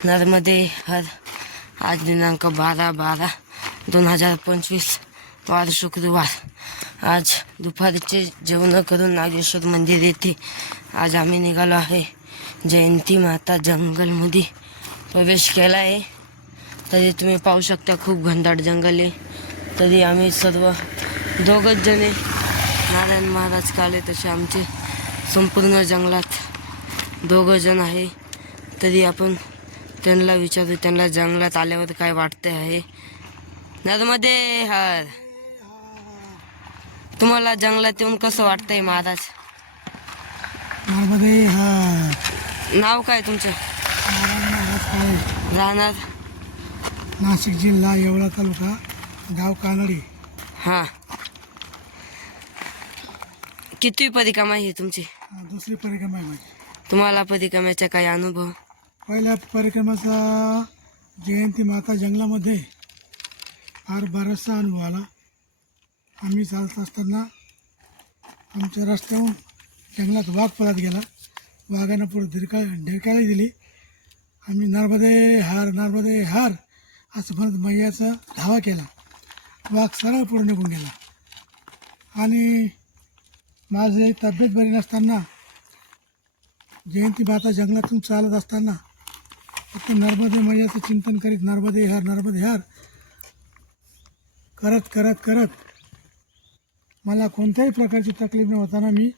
नर्मदे हर आज दिनांक 12/12/2025 वार शुक्रवार। आज दुपारचे जेवण करून नागेश्वर मंदिर येथे आज आम्ही निघालो आहे। जयंती माता जंगलमध्ये प्रवेश केला आहे। तरी तुम्ही पाहू शकता खूप घनदाट जंगल आहे। तरी आम्ही सर्व दोघच जणे नारायण महाराज काले तसे आमचे संपूर्ण जंगलात दोघ जण आहे। तरी आपण त्यांना विचारू त्यांना जंगलात आल्यावर काय वाटते आहे। नर्मदे हर, तुम्हाला जंगलात येऊन कसं वाटतंय महाराज? नर्मदे हर। नाव काय तुमचं? राहणार नाशिक जिल्हा येवला तालुका गाव कानडी। हां, किती परिक्रमा आहे तुमची? दुसरी परिक्रमा आहे माझी। तुम्हाला परिक्रमेचा काही अनुभव? पहिल्या परिक्रमाचा जयंती माता जंगलामध्ये फार बराचसा अनुभव आला। आम्ही चालत असताना आमच्या रस्त्याहून जंगलात वाघ पळत गेला। वाघानं पुढे ढेरकाळी दिली। आम्ही नर्मदे हर असं म्हणत मैयाचा धावा केला। वाघ सरळ पुढे निघून गेला आणि माझी तब्येत बरी नसताना जयंती माता जंगलातून चालत असताना फक्त नर्मदे मैयाचं चिंतन करीत नर्मदे हर करत मला कोणत्याही प्रकारची तकलीफ न होताना मी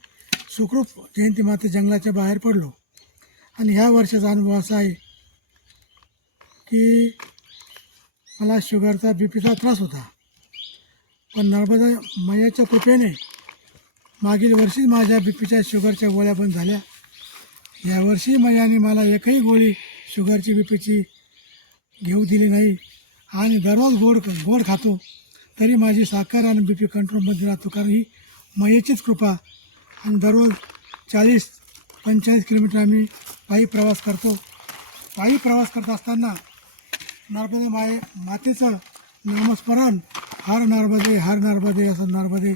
सुखरूप जयंती माते जंगलाच्या बाहेर पडलो। आणि ह्या वर्षाचा अनुभव असा आहे की मला शुगरचा बीपीचा त्रास होता, पण नर्मदा मैयाच्या कृपेने मागील वर्षी माझ्या बीपीच्या शुगरच्या गोळ्या बंद झाल्या। यावर्षी मैयाने मला एकही गोळी शुगरची बीपीची घेऊ दिली नाही आणि दररोज गोड खातो तरी माझी साखर आणि बीपी कंट्रोलमध्ये राहतो, कारण ही मैयाचीच कृपा। आणि दररोज 40-45 किलोमीटर आम्ही पायी प्रवास करतो। पायी प्रवास करत असताना नर्मदे मातेचं नामस्मरण हर नर्मदे असं नर्मदे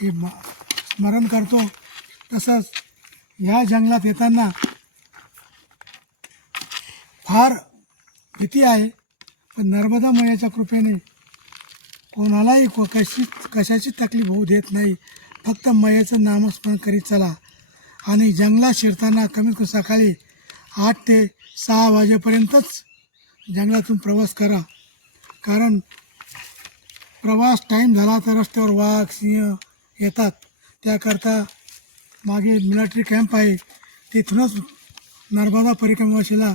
हे स्मरण करतो। तसंच ह्या जंगलात येताना फार भीती आहे, पण नर्मदा मैयाच्या कृपेने कोणालाही कशाची तकलीफ होऊ देत नाही। फक्त मैयाचं नामस्मरण करीत चला आणि जंगलात शिरताना कमीत कमी सकाळी 8 ते 6 वाजेपर्यंतच जंगलातून प्रवास करा, कारण प्रवास टाईम झाला तर रस्त्यावर वाघ सिंह येतात। त्याकरता मागे मिलिटरी कॅम्प आहे, तिथूनच नर्मदा परिक्रमावाशीला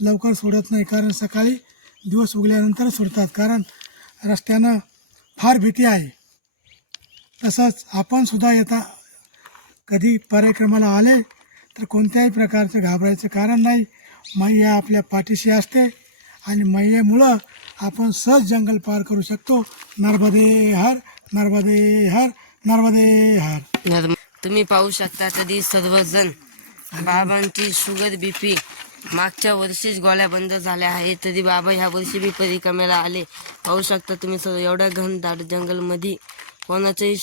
लवकर सोडत नाही, कारण सकाळी दिवस उगल्यानंतर सोडतात, कारण रस्त्यानं फार भीती आहे। तसंच आपण सुद्धा कधी परिक्रमाला आले तर कोणत्याही प्रकारचं घाबरायचं कारण नाही। मैया आपल्या पाठीशी असते आणि मैयेमुळं आपण सहज जंगल पार करू शकतो। नर्मदे हर। तुम्ही पाहू शकता कधी सर्वजण बाबांची शुगर बीपी मागच्या वर्षीच गोळ्या बंद झाल्या आहेत, तरी बाबा ह्या वर्षी बी परिक्रमेला आले। पाहू शकता तुम्ही सर्व एवढ्या घनदाट जंगलमध्ये कोणाचंही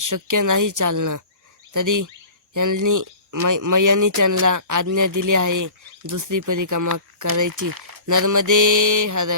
शक्य नाही चालणं, तरी यांनी मैयानी त्यांना आज्ञा दिली आहे दुसरी परिक्रमा करायची। नर्मदे हर।